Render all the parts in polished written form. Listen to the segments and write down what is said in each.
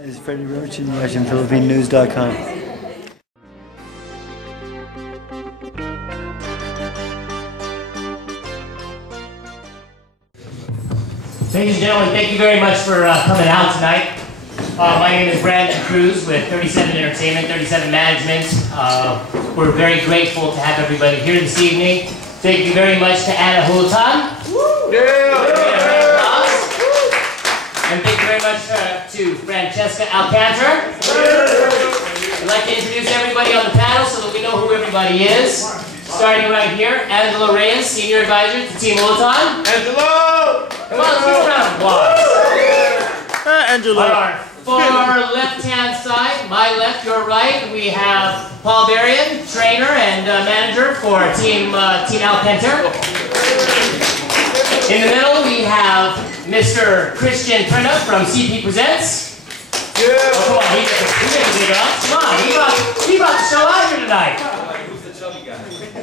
This is Freddie Roach and you're watching PhilippineNews.com. Ladies and gentlemen, thank you very much for coming out tonight. My name is Brandon Cruz with 37 Entertainment, 37 Management. We're very grateful to have everybody here this evening. Thank you very much to Anna Julaton. And thank you very much to Franchesca Alcanter. I'd like to introduce everybody on the panel so that we know who everybody is. Starting right here, Angelo Reyes, Senior Advisor to Team Julaton. Angelo! Come on, let's give a round of applause. Angelo. On our far left-hand side, my left, your right, we have Paul Berrian, trainer and manager for Team Alcanter. In the middle, we have Mr. Christian Prina from CP Presents. Yeah. Oh, come on, he gets a big up. Come on, he brought the show out here tonight.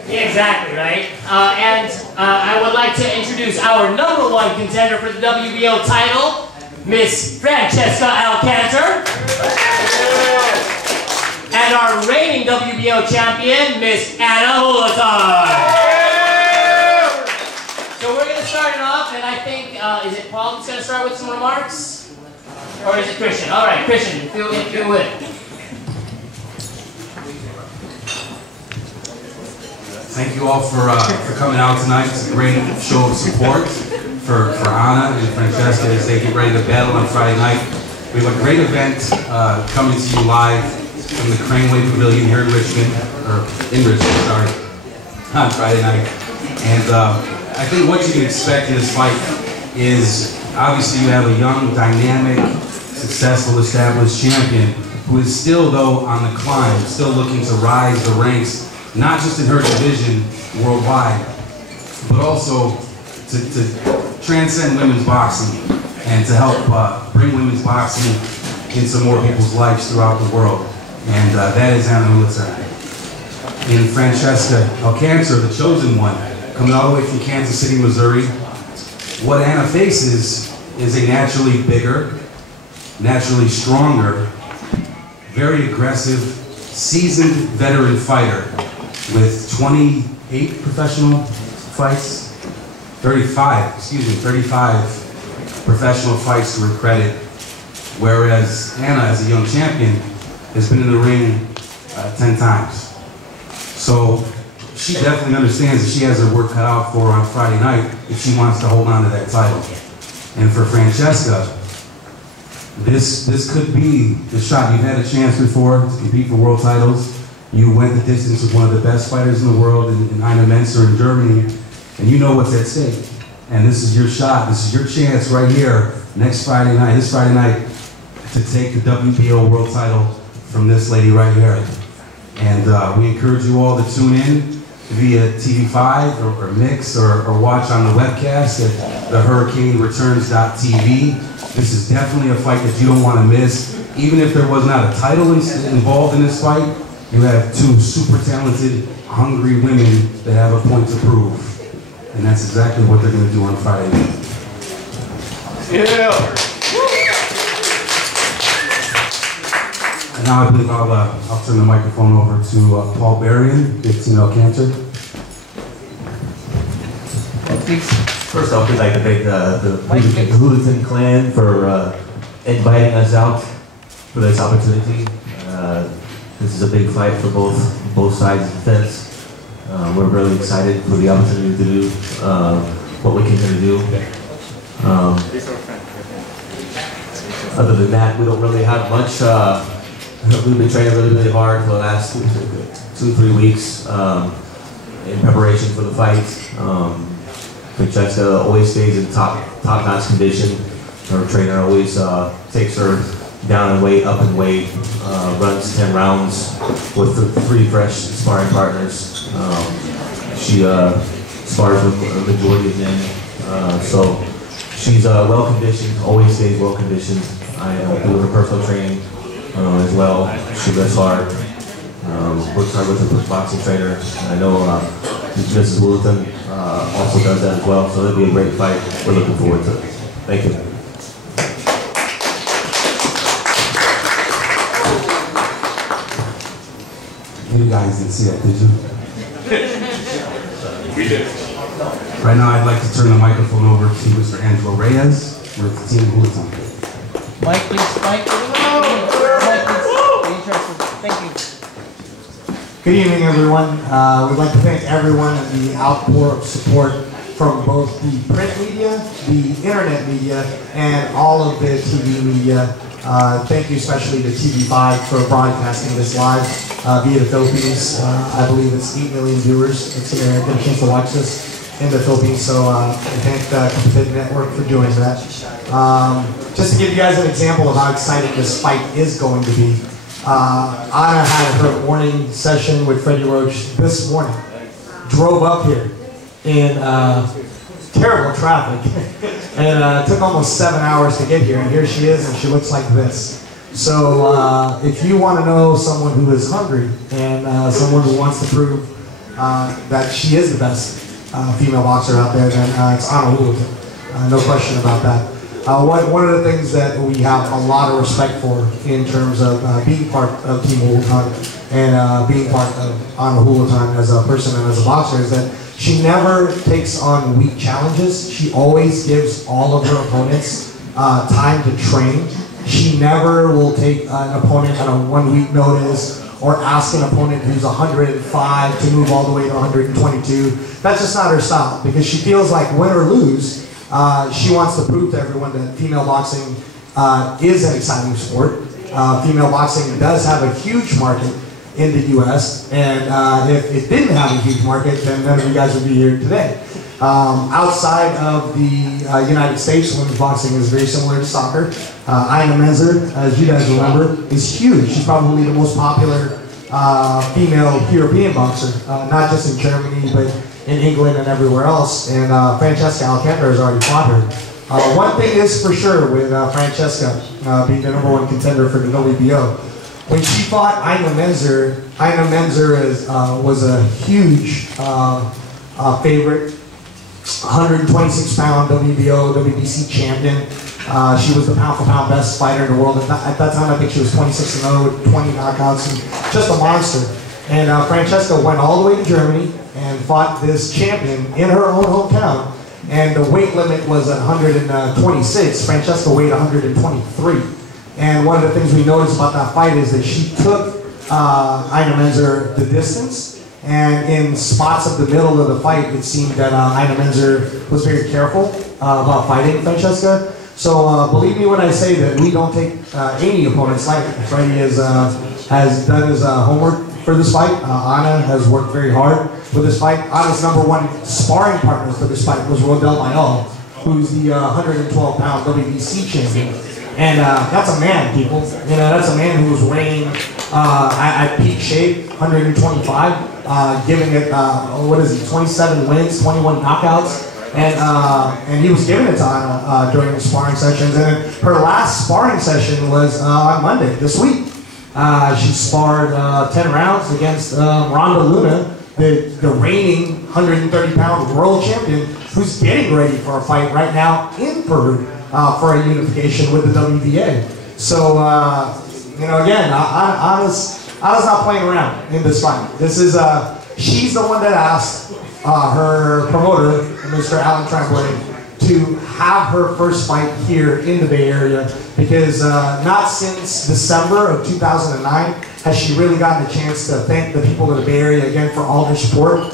Exactly, right? I would like to introduce our #1 contender for the WBO title, Miss Franchesca Alcanter. And our reigning WBO champion, Miss Anna Julaton. So we're going to start it off, and I think, is it Paul that's going to start with some remarks? Or is it Christian? All right, Christian, feel with it. Thank you all for coming out tonight. It's a great show of support for Anna and Francesca as they get ready to battle on Friday night. We have a great event coming to you live from the Craneway Pavilion here in Richmond, on Friday night. And I think what you can expect in this fight is, obviously you have a young, dynamic, successful, established champion who is still, though, on the climb, still looking to rise the ranks, not just in her division worldwide, but also to transcend women's boxing and to help bring women's boxing into more people's lives throughout the world. And that is Anna Julaton. And Franchesca Alcanter, the chosen one, coming all the way from Kansas City, Missouri. What Anna faces is a naturally bigger, naturally stronger, very aggressive, seasoned veteran fighter with 28 professional fights, 35 professional fights to her credit, whereas Anna, as a young champion, has been in the ring 10 times. So she definitely understands that she has her work cut out for her on Friday night if she wants to hold on to that title. And for Francesca, this could be the shot. You've had a chance before to compete for world titles. You went the distance with one of the best fighters in the world in Ina Menzer in Germany, and you know what's at stake. And this is your shot. This is your chance right here this Friday night, to take the WBO world title from this lady right here. And we encourage you all to tune in via TV5 or Mix or watch on the webcast at thehurricanereturns.tv. This is definitely a fight that you don't want to miss. Even if there was not a title involved in this fight, you have two super talented, hungry women that have a point to prove. And that's exactly what they're going to do on Friday night. Yeah. And now I believe I'll turn the microphone over to Paul Berrian, Big Team Alcanter. First off, we'd like to thank the Julaton clan for inviting us out for this opportunity. This is a big fight for both sides of the fence. We're really excited for the opportunity to do what we can do. Other than that, we don't really have much. We've been training really hard for the last 2-3 weeks in preparation for the fight. Francesca always stays in top-notch condition. Her trainer always takes her down in weight, up in weight, runs 10 rounds with 3 fresh sparring partners. She spars with a majority of men, so she's well-conditioned, always stays well-conditioned. I do her personal training as well. She lifts hard, works hard with her boxing trainer. I know Mrs. Julaton also does that as well, so it'll be a great fight. We're looking forward to it. Thank you. You guys didn't see that, did you? We did. Right now, I'd like to turn the microphone over to Mr. Angelo Reyes with Team Julaton. Mike, please. Mike, please. Interested. Thank you. Good evening, everyone. We'd like to thank everyone and the outpour of support from both the print media, the internet media, and all of the TV media. Thank you especially to TV5 for broadcasting this live via the Philippines. I believe it's 8 million viewers. It's an get a chance to watch this in the Philippines, so I thank the Contender Network for doing that. Just to give you guys an example of how exciting this fight is going to be, Anna had her morning session with Freddie Roach this morning. Drove up here in terrible traffic, and it took almost 7 hours to get here, and here she is, and she looks like this. So if you want to know someone who is hungry and someone who wants to prove that she is the best female boxer out there, then it's Anna Julaton. No question about that. One of the things that we have a lot of respect for in terms of being part of Team Julaton and being part of Anna Julaton as a person and as a boxer is that she never takes on weak challenges. She always gives all of her opponents time to train. She never will take an opponent on a 1 week notice or ask an opponent who's 105 to move all the way to 122. That's just not her style, because she feels like win or lose, she wants to prove to everyone that female boxing is an exciting sport. Female boxing does have a huge market in the US, and if it didn't have a huge market, then none of you guys would be here today. Outside of the United States, women's boxing is very similar to soccer. Ina Menzer, as you guys remember, is huge. She's probably the most popular female European boxer, not just in Germany, but in England and everywhere else. And Franchesca Alcanter has already fought her. One thing is for sure with Franchesca being the #1 contender for the WBO, when she fought Ina Menzer was a huge favorite. 126-pound WBO, WBC champion. She was the pound-for-pound best fighter in the world. At that time, I think she was 26-0 with 20 knockouts, and just a monster. And Franchesca went all the way to Germany and fought this champion in her own hometown. And the weight limit was 126. Franchesca weighed 123. And one of the things we noticed about that fight is that she took Ina Menzer the distance. And in spots of the middle of the fight, it seemed that Ina Menzer was very careful about fighting Franchesca. So believe me when I say that we don't take any opponents lightly. Freddie has done his homework for this fight. Anna has worked very hard with this fight. Anna's #1 sparring partner for this fight was Rodel Mayol, who's the 112-pound WBC champion. And that's a man, people. You know, that's a man who was weighing at peak shape, 125, giving it, what is he, 27 wins, 21 knockouts. And he was giving it to Anna during the sparring sessions. And her last sparring session was on Monday, this week. She sparred 10 rounds against Ronda Luna, the reigning 130-pound world champion, who's getting ready for a fight right now in Peru for a unification with the WBA. So, you know, again, Anna's not playing around in this fight. This is, she's the one that asked her promoter, Mr. Alan Craneway, to have her first fight here in the Bay Area, because not since December of 2009 has she really gotten a chance to thank the people of the Bay Area again for all their support.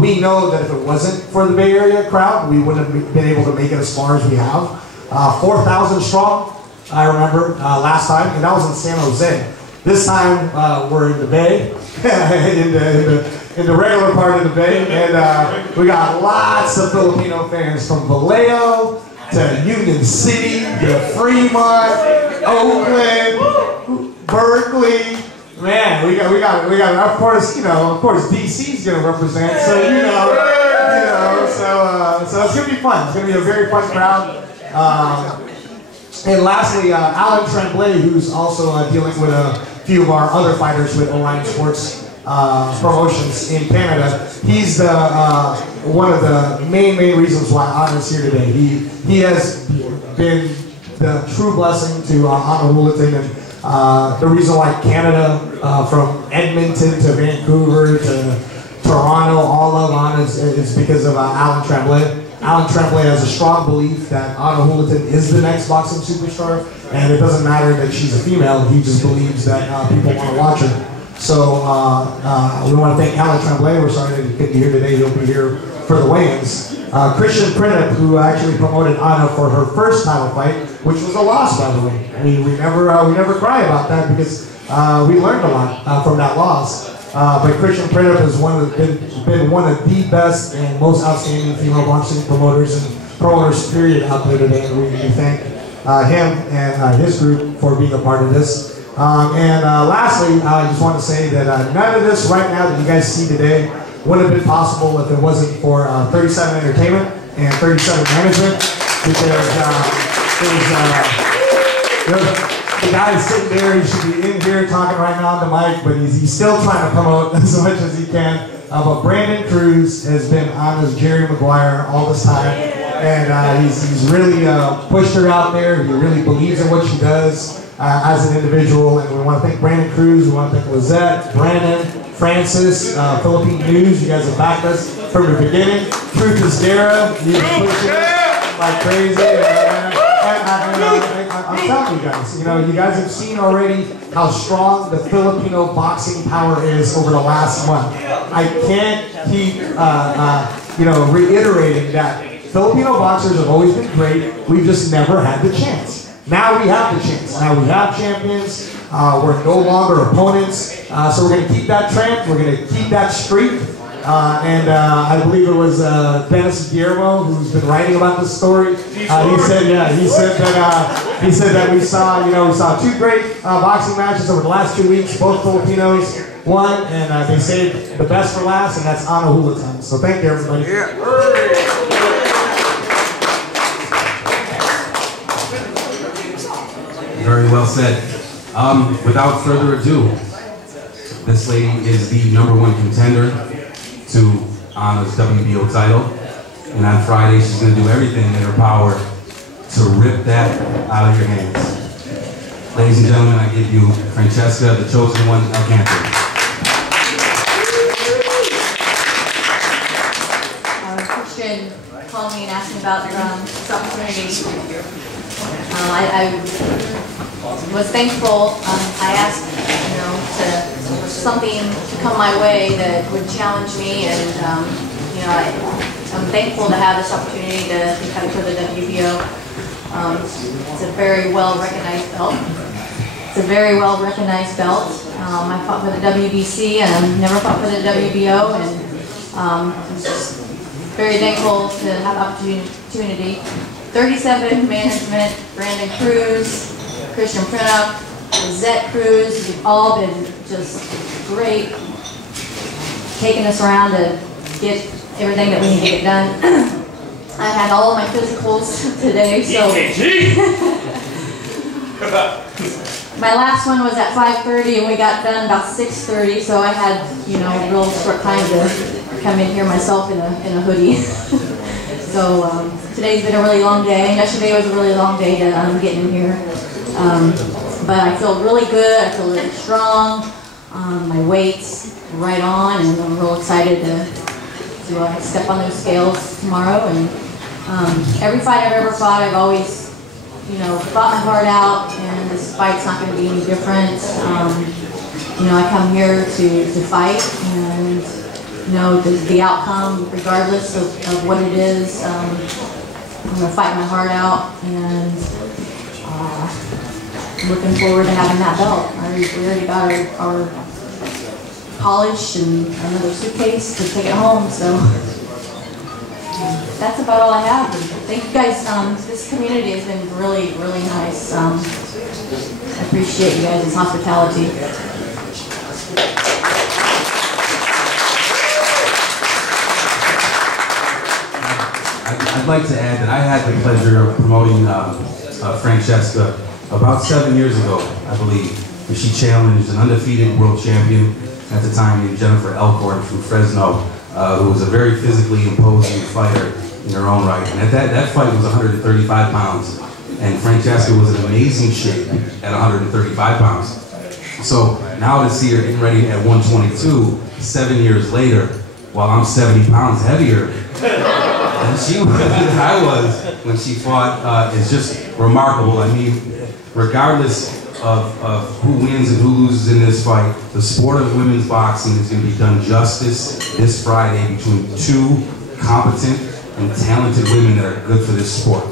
We know that if it wasn't for the Bay Area crowd, we wouldn't have been able to make it as far as we have. 4,000 strong, I remember, last time, and that was in San Jose. This time, we're in the Bay, in the regular part of the Bay, and we got lots of Filipino fans from Vallejo to Union City to Fremont, Oakland, Berkeley. Man, we got. Of course, DC's gonna represent. So so it's gonna be fun. It's gonna be a very fun crowd. And lastly, Alan Tremblay, who's also dealing with a few of our other fighters with Orion Sports promotions in Canada. He's the one of the main reasons why Anna's here today. He has been the true blessing to Anna Julaton, and The reason why Canada, from Edmonton to Vancouver to Toronto, all love Anna is because of Alan Tremblay. Alan Tremblay has a strong belief that Anna Julaton is the next boxing superstar, and it doesn't matter that she's a female, he just believes that people want to watch her. So we want to thank Alan Tremblay. We're sorry that he couldn't be here today. He'll be here for the weigh-ins. Christian Printup, who actually promoted Anna for her first title fight, which was a loss, by the way. We never cry about that because we learned a lot from that loss. But Christian Printup has been one of the best and most outstanding female boxing promoters and promoters period out there today. And we thank him and his group for being a part of this. Lastly, I just want to say that none of this right now that you guys see today would have been possible if it wasn't for 37 Entertainment and 37 Management, because the guy sitting there, he should be in here talking right now on the mic, but he's still trying to promote as much as he can. But Brandon Cruz has been on as Jerry Maguire all this time, and he's really pushed her out there. He really believes in what she does as an individual, and we want to thank Brandon Cruz, we want to thank Lizette, Brandon, Francis, Philippine News, you guys have backed us from the beginning. Truth Esguerra, you've pushed it like crazy. I'm telling you guys, you guys have seen already how strong the Filipino boxing power is over the last month. I can't keep, reiterating that Filipino boxers have always been great. We've just never had the chance. Now we have the chance. Now we have champions. We're no longer opponents. So we're going to keep that trend. We're going to keep that streak. I believe it was Dennis Guillermo who's been writing about this story. He said that we saw two great boxing matches over the last 2 weeks. Both Filipinos won, and they saved the best for last, and that's Anna Julaton. So thank you, everybody. Very well said. Without further ado, this lady is the #1 contender to Anna's WBO title. And on Friday, she's going to do everything in her power to rip that out of your hands. Ladies and gentlemen, I give you Franchesca, the chosen one, Alcanter. Christian called me and asked me about this opportunity. I was thankful. I asked, for something to come my way that would challenge me, and I'm thankful to have this opportunity to fight for the WBO. It's a very well recognized belt. I fought for the WBC and I've never fought for the WBO, and I'm just very thankful to have the opportunity. 37 Management, Brandon Cruz, Christian Printup, Lizette Cruz, you've all been just great, taking us around to get everything that we need to get done. I had all of my physicals today, so my last one was at 5:30 and we got done about 6:30, so I had real short time to come in here myself in a hoodie. So today's been a really long day. Yesterday was a really long day to get in here. But I feel really good. I feel really strong. My weight's right on, and I'm real excited to step on those scales tomorrow. And every fight I've ever fought, I've always, fought my heart out, and this fight's not going to be any different. I come here to fight, and the outcome, regardless of what it is, I'm going to fight my heart out, and looking forward to having that belt. We already got our polish and another suitcase to take it home, so that's about all I have. Thank you guys. This community has been really, really nice. I appreciate you guys' hospitality. I'd like to add that I had the pleasure of promoting Franchesca about 7 years ago, I believe. She challenged an undefeated world champion at the time named Jennifer Elkhorn from Fresno, who was a very physically imposing fighter in her own right. And that fight was 135 pounds. and Franchesca was in amazing shape at 135 pounds. So now to see her getting ready at 122, 7 years later, while I'm 70 pounds heavier than she was, I was when she fought, is just remarkable. I mean, regardless of who wins and who loses in this fight, the sport of women's boxing is going to be done justice this Friday between two competent and talented women that are good for this sport.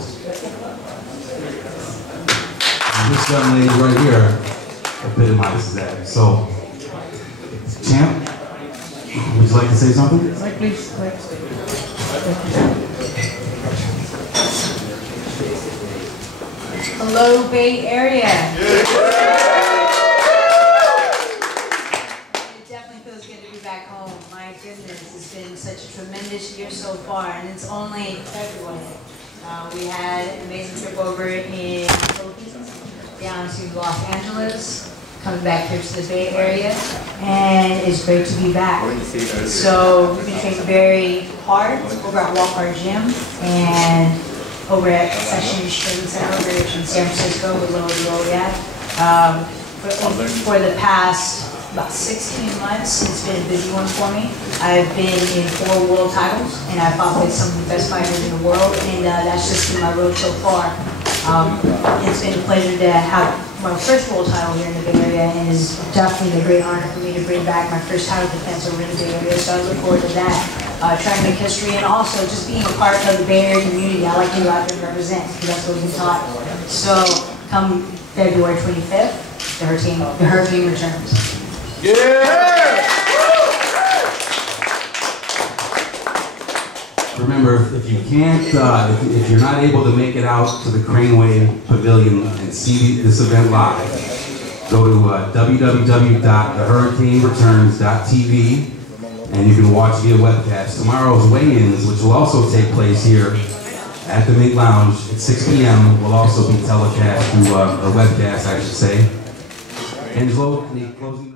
And this young lady right here epitomizes that. So, champ, would you like to say something? Mike, please. Mike. Hello, Bay Area. It definitely feels good to be back home. My goodness, it's been such a tremendous year so far, and it's only February. We had an amazing trip over in the Philippines, down to Los Angeles, coming back here to the Bay Area, and it's great to be back. So we've been training very hard over at Walmart Gym, and over at Sessions Training Center over in San Francisco with Lower Laureate. For the past about 16 months, it's been a busy one for me. I've been in 4 world titles, and I've fought with some of the best fighters in the world, and that's just been my road so far. It's been a pleasure to have my first world title here in the Bay Area, and it's definitely a great honor for me to bring back my first title defense over in the Bay Area, so I look forward to that. Trying to make history, and also just being a part of the Bay Area community. I like to go out there and represent, because that's what we've been taught. So, come February 25th, the hurricane returns. Yeah! Remember, if you can't, if you're not able to make it out to the Craneway Pavilion and see this event live, go to www.thehurricanereturns.tv and you can watch via webcast. Tomorrow's weigh-ins, which will also take place here at the Mink Lounge at 6 p.m., will also be telecast through a webcast, I should say. Angelo, any closing?